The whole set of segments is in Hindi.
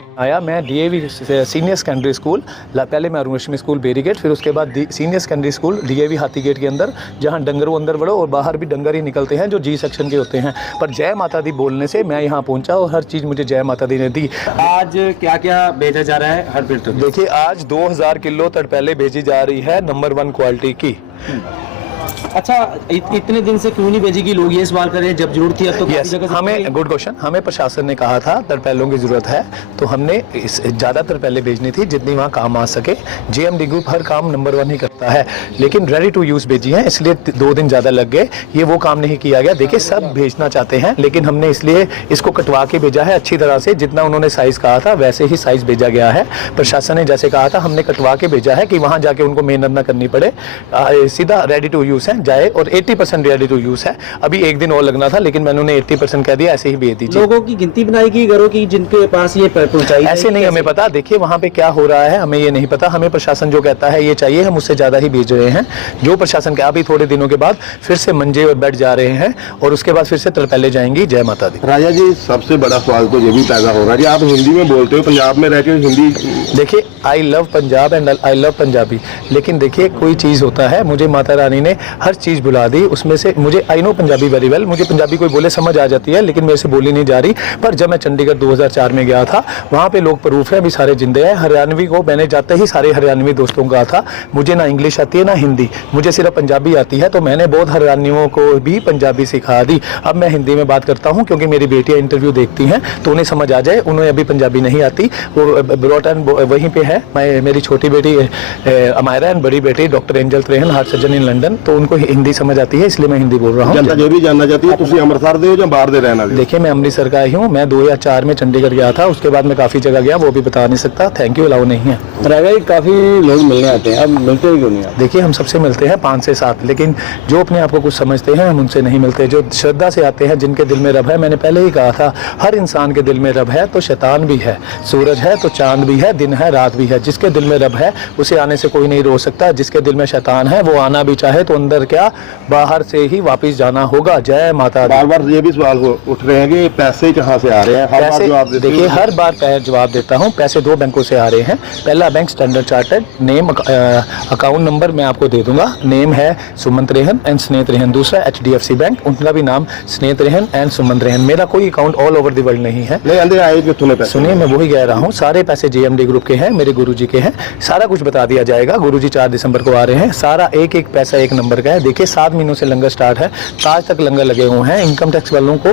आया मैं डीएवी सीनियर सेकेंडरी स्कूल, पहले मैं अरुण रश्मि स्कूल बेरीगेट, फिर उसके बाद सीनियर सेकेंडरी स्कूल डीएवी हाथी गेट के अंदर, जहां डंगरों अंदर बढ़ो और बाहर भी डंगर ही निकलते हैं जो जी सेक्शन के होते हैं। पर जय माता दी बोलने से मैं यहाँ पहुँचा और हर चीज़ मुझे जय माता दी ने दी। आज क्या क्या भेजा जा रहा है हर फील्ड? देखिए आज 2000 किलो तड़पैले भेजी जा रही है नंबर 1 क्वालिटी की। अच्छा, इतने दिन से क्यों नहीं भेजेगी? लोग ये सवाल कर रहे हैं, जब जरूरत थी अब तो यस, हमें गुड क्वेश्चन। हमें प्रशासन ने कहा था तड़पैलों की ज़रूरत है, तो हमने ज़्यादा तड़पैले भेजनी थी जितनी वहाँ काम आ सके। जेएमडी ग्रुप हर काम नंबर 1 ही करता है, लेकिन रेडी टू यूज़ भेजी है, इसलिए 2 दिन ज़्यादा लग गए। ये वो काम नहीं किया गया। देखिए सब भेजना चाहते हैं, लेकिन हमने इसलिए इसको कटवा के भेजा है अच्छी तरह से। जितना उन्होंने साइज़ कहा था वैसे ही साइज़ भेजा गया है। प्रशासन ने जैसे कहा था हमने कटवा के भेजा है कि वहाँ जाके उनको मेहनत ना करनी पड़े, सीधा रेडी टू यूज़ है जाए। और 80% रेडी टू यूज़ है। अभी 1 दिन और लगना था, लेकिन मैंने उन्हें 80% कह दिया, ऐसे ही भेज दीजिए। लोगों की गिनती बनाएगी घरों की जिनके पास ये पहुंचाई? ऐसे नहीं हमें पता। देखिए वहाँ पे क्या हो रहा है हमें ये नहीं पता। हमें प्रशासन जो कहता है ये चाहिए, हम उससे ज़्यादा ही भेज रहे हैं। जो प्रशासन का अभी थोड़े दिनों के बाद फिर से मंजे और बेड जा रहे हैं और उसके बाद फिर से तड़पैले जाएंगी। जय माता दी। राजा जी, सबसे बड़ा सवाल तो ये भी पैदा हो रहा है कि आप हिंदी में बोलते हो, पंजाब में रहकर हिंदी। देखिए I love Punjab and I love Punjabi, लेकिन देखिए कोई चीज़ होता है, मुझे माता रानी ने हर चीज़ बुला दी। उसमें से मुझे I know Punjabi very well, मुझे पंजाबी कोई बोले समझ आ जाती है, लेकिन मेरे से बोली नहीं जा रही। पर जब मैं चंडीगढ़ 2004 में गया था, वहाँ पे लोग प्रूफ है अभी सारे जिंदे हैं। हरियाणवी को मैंने जाते ही सारे हरियाणवी दोस्तों को कहा था मुझे ना इंग्लिश आती है ना हिंदी, मुझे सिर्फ पंजाबी आती है। तो मैंने बहुत हरियाणवियों को भी पंजाबी सिखा दी। अब मैं हिंदी में बात करता हूँ क्योंकि मेरी बेटियाँ इंटरव्यू देखती हैं तो उन्हें समझ आ जाए। उन्हें अभी पंजाबी नहीं आती, वो ब्रॉट एंड वहीं पे है। मेरी छोटी बेटी अमायरा एंड बड़ी बेटी doctor angel Trehan, heart surgeon in London, तो उनको हिंदी समझ आती है, इसलिए मैं हिंदी बोल रहा हूँ। जनता ये भी जानना चाहती है तुम अमृतसर दे हो या बाहर दे रहना वाले? देखिए मैं अमृतसर का ही हूँ। मैं 2004 में चंडीगढ़ गया था, उसके बाद मैं काफ़ी जगह गया, वो भी बता नहीं सकता। थैंक यू, अलाउ नहीं है। राजा जी, काफी लोग मिलने आते हैं, अब मिलते ही क्यों नहीं? देखिए हम सबसे मिलते हैं 5 से 7, लेकिन जो अपने आप को कुछ समझते हैं हम उनसे नहीं मिलते। जो श्रद्धा से आते हैं, जिनके दिल में रब है, मैंने पहले ही कहा था हर इंसान के दिल में रब है तो शैतान भी है, सूरज है तो चांद भी है, दिन है रात भी है। जिसके दिल में रब है उसे आने से कोई नहीं रोक सकता। जिसके दिल में शैतान है वो आना भी चाहे तो अंदर क्या बाहर से ही वापस जाना होगा। जय माता। बार बार ये भी सवाल उठ रहे हैं कि पैसे कहाँ से आ रहे हैं? हर बार जवाब देते हैं। देखिए हर बार जवाब देता हूँ। पैसे 2 बैंकों से आ रहे हैं। पहला bank standard chartered, name account number मैं आपको दे दूंगा। नेम है सुमंत रेहन एंड स्नेत रेहन। दूसरा HDFC बैंक, उनका भी नाम स्नेत रेहन एंड सुमंत रेहन। मेरा कोई account all over the world नहीं है। नहीं अंदर आए कितने पैसे? सुनिए मैं वही कह रहा हूँ, सारे पैसे JMD ग्रुप के हैं, मेरे गुरुजी के हैं। सारा कुछ बता दिया जाएगा। गुरुजी 4 दिसंबर को आ रहे हैं। सारा एक एक पैसा एक नंबर का है। देखिए 7 महीनों से लंगर स्टार्ट है, आज तक लंगर लगे हुए हैं। इनकम टैक्स वालों को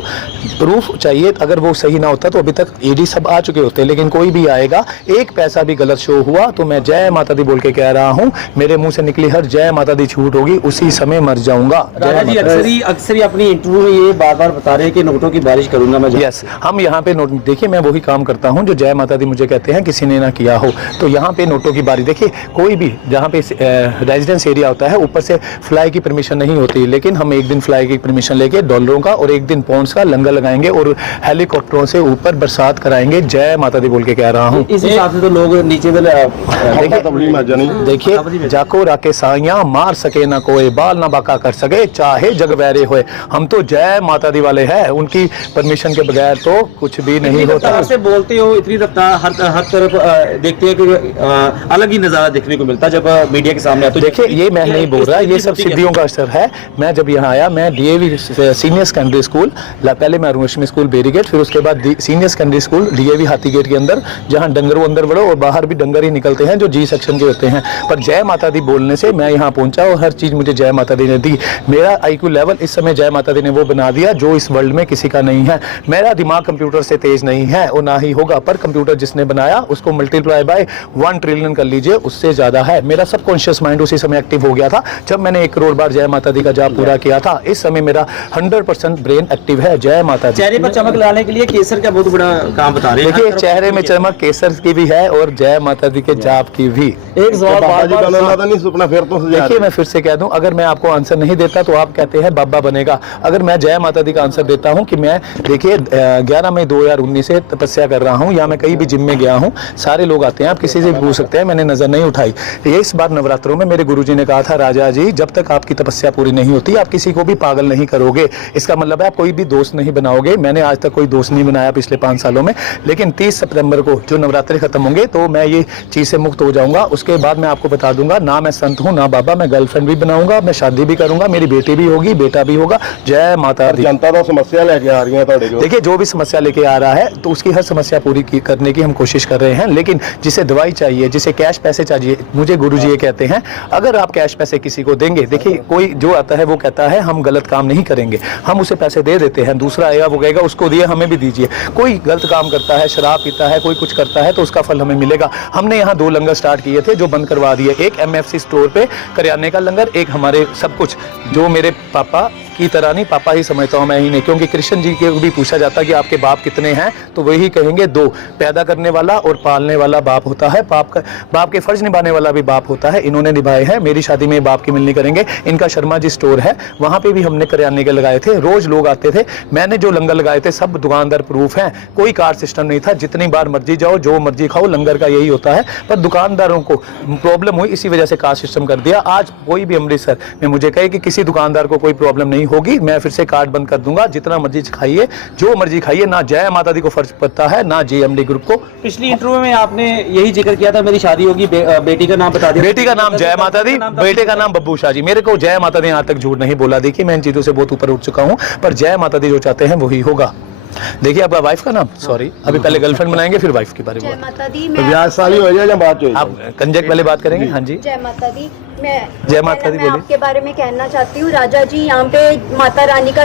प्रूफ चाहिए, अगर वो सही ना होता तो अभी तक ED सब आ चुके होते, लेकिन कोई भी आएगा, एक पैसा भी गलत शो हुआ तो मैं जय माता दी बोल के कह रहा हूँ, मेरे मुंह से निकली हर जय माता दी छूट होगी, उसी समय मर जाऊंगा। राजा जी अक्सर ही अपनी इंटरव्यू में ये बार बार बता रहे हैं कि नोटों की बारिश करूंगा मैं। यस, हम यहाँ पे नोट, देखिए मैं वही काम करता हूँ जो जय माता दी मुझे कहते हैं किसी ने ना किया हो। तो यहाँ पे नोटों की बारिश, देखिए कोई भी जहाँ पे रेजिडेंस एरिया होता है ऊपर से फ्लाई की परमिशन नहीं होती, लेकिन हम एक दिन फ्लाई की परमिशन लेके डॉलरों का और एक दिन पौंड्स का लंगर लगाएंगे और हेलीकॉप्टरों से ऊपर बरसात कराएंगे। जय माता दी बोल के कह रहा हूँ। इस हिसाब से तो लोग नीचे देखिए जाको राके साइयां मार सके ना कोई, बाल ना बाका कर सके चाहे जग वैरे होए। हम तो जय माता दी वाले हैं, उनकी परमिशन के बगैर तो कुछ भी नहीं होता। से बोलते हो इतनी रफ्तार हर तरफ देखते हैं कि अलग ही नजारा देखने को मिलता है जब मीडिया के सामने आता है। देखिए ये मैं नहीं बोल रहा, ये सब सिद्धियों का असर है। मैं जब यहाँ आया, मैं DAV सीनियर सेकेंडरी स्कूल, पहले मैं अरुण रश्मि स्कूल बेरीगेट, फिर उसके बाद सीनियर सेकेंडरी स्कूल DAV हाथी गेट के अंदर, जहाँ डंगरों अंदर बढ़ो और बाहर भी डंगर ही निकलते हैं जो G सेक्शन के होते हैं। पर जय माता दी बोलने से मैं यहाँ पहुँचा और हर चीज़ मुझे जय माता दी ने दी। मेरा IQ लेवल इस समय जय माता दी ने वो बना दिया जो इस वर्ल्ड में किसी का नहीं है। मेरा दिमाग कंप्यूटर से तेज नहीं है और ना ही होगा, पर कंप्यूटर जिसने बनाया उसको मल्टीप्लाई बाय 1 ट्रिलियन कर लीजिए, उससे ज़्यादा है। मेरा सबकॉन्शियस माइंड उसी समय एक्टिव हो गया था जब मैंने 1 करोड़ बार जय माता दी का जाप पूरा किया था। इस समय मेरा 100% ब्रेन एक्टिव है। जय माता दी। चेहरे पर चमक लाने के लिए केसर का बहुत बड़ा काम बता रहे हैं। देखिए चेहरे में चमक केसर की भी है और जय माता दी के जाप की भी। एक सवाल बाबा जी का ਤਾਂ ਨਹੀਂ ਸੁਪਨਾ ਫਿਰ ਤੋਂ ਸਜਾ देखिए मैं फिर से कह दूं, अगर मैं आपको आंसर नहीं देता तो आप कहते हैं बाबा बनेगा। अगर मैं जय माता दी का आंसर देता हूं कि मैं देखिए 11 मई 2019 से तपस्या कर रहा हूं, या मैं कहीं भी जिम में गया हूं, सारे लोग आते हैं, आप किसी से भी पूछ सकते हैं, मैंने नजर नहीं उठाई। ये इस बार नवरात्रों में मेरे गुरुजी ने कहा था, राजा जी जब तक आपकी तपस्या पूरी नहीं होती आप किसी को भी पागल नहीं करोगे। इसका मतलब है आप कोई भी दोस्त नहीं बनाओगे। मैंने आज तक कोई दोस्त नहीं बनाया पिछले 5 सालों में, लेकिन 30 सितंबर को जो नवरात्रि खत्म होंगे तो मैं ये चीज से मुक्त हो जाऊंगा। उसके बाद मैं आपको बता दूंगा, ना मैं संत हूँ ना बाबा, मैं गर्लफ्रेंड भी बनाऊंगा, मैं शादी भी करूंगा, मेरी बेटी भी होगी, बेटा भी होगा। जय माता दी। जनता तो समस्या लेके आ रही है ਤੁਹਾਡੇ ਕੋਲ। देखिए जो भी समस्या लेके आ रहा है तो उसकी हर समस्या पूरी करने की हम कोशिश कर रहे हैं, लेकिन जिसे दवाई चाहिए, जिसे कैश पैसे चाहिए, मुझे गुरुजी ये कहते हैं अगर आप कैश पैसे किसी को देंगे, देखिए कोई जो आता है वो कहता है हम गलत काम नहीं करेंगे, हम उसे पैसे दे देते हैं, दूसरा आएगा वो कहेगा उसको दिए हमें भी दीजिए। कोई गलत काम करता है, शराब पीता है, कोई कुछ करता है तो उसका फल हमें मिलेगा। हमने यहाँ 2 लंगर स्टार्ट किए थे जो बंद करवा दिए, एक MFC स्टोर पे करियाने का लंगर, एक हमारे सब कुछ जो मेरे पापा की तरह नहीं, पापा ही समझता हूँ मैं ही नहीं, क्योंकि कृष्ण जी के भी पूछा जाता कि आपके बाप कितने हैं तो वही कहेंगे 2, पैदा करने वाला और पालने वाला बाप होता है, बाप के फर्ज निभाने वाला भी बाप होता है, इन्होंने निभाए हैं। मेरी शादी में बाप की मिलनी करेंगे। इनका शर्मा जी स्टोर है, वहाँ पे भी हमने करियाने के लगाए थे, रोज लोग आते थे। मैंने जो लंगर लगाए थे सब दुकानदार प्रूफ हैं, कोई कार्ड सिस्टम नहीं था, जितनी बार मर्जी जाओ जो मर्जी खाओ, लंगर का यही होता है। पर दुकानदारों को प्रॉब्लम हुई, इसी वजह से कार्ड सिस्टम कर दिया। आज कोई भी अमृतसर में मुझे कहे कि किसी दुकानदार को कोई प्रॉब्लम नहीं होगी, मैं फिर से कार्ड बंद कर दूंगा, जितना मर्जी खाइए, जो मर्जी खाइए, ना जय माता दी को फर्ज पड़ता है ना JMD ग्रुप को। पिछली इंटरव्यू में आपने यही जिक्र किया था मेरी शादी होगी, बेटी का नाम बता दिया। बेटी का नाम जय माता दी, बेटे का नाम बब्बू शाह जी। मेरे को जय माता दी आज तक झूठ नहीं बोला। देखिए मैं इन चीजों से बहुत ऊपर उठ चुका हूँ, पर जय माता दी जो चाहते हैं वही होगा। देखिए आपका वाइफ का नाम, सॉरी अभी पहले गर्लफ्रेंड बनाएंगे फिर वाइफ के बारे में। जय माता दी। तो ब्याह शादी हो जाए या बात हो आप कंजक पहले बात करेंगे। हाँ जी जय माता दी। मैं जय माता दी, मैं बोलिए। आपके बारे में कहना चाहती हूँ, राजा जी यहाँ पे माता रानी का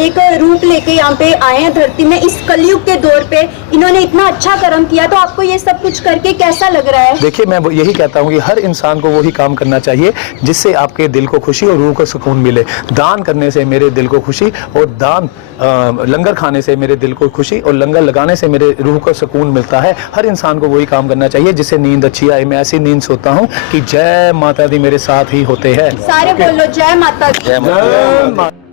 एक रूप लेके यहाँ पे आए हैं धरती में। इस कलयुग के दौर पे इन्होंने इतना अच्छा कर्म किया, तो आपको ये सब कुछ करके कैसा लग रहा है? देखिए मैं यही कहता हूँ कि हर इंसान को वही काम करना चाहिए जिससे आपके दिल को खुशी और रूह को सुकून मिले। दान करने से मेरे दिल को खुशी, और लंगर खाने से मेरे दिल को खुशी, और लंगर लगाने से मेरे रूह को सुकून मिलता है। हर इंसान को वही काम करना चाहिए जिससे नींद अच्छी आए। मैं ऐसी नींद सोता हूँ कि जय माता दी मेरे साथ ही होते हैं। सारे बोलो जय माता दी। जय माता दी।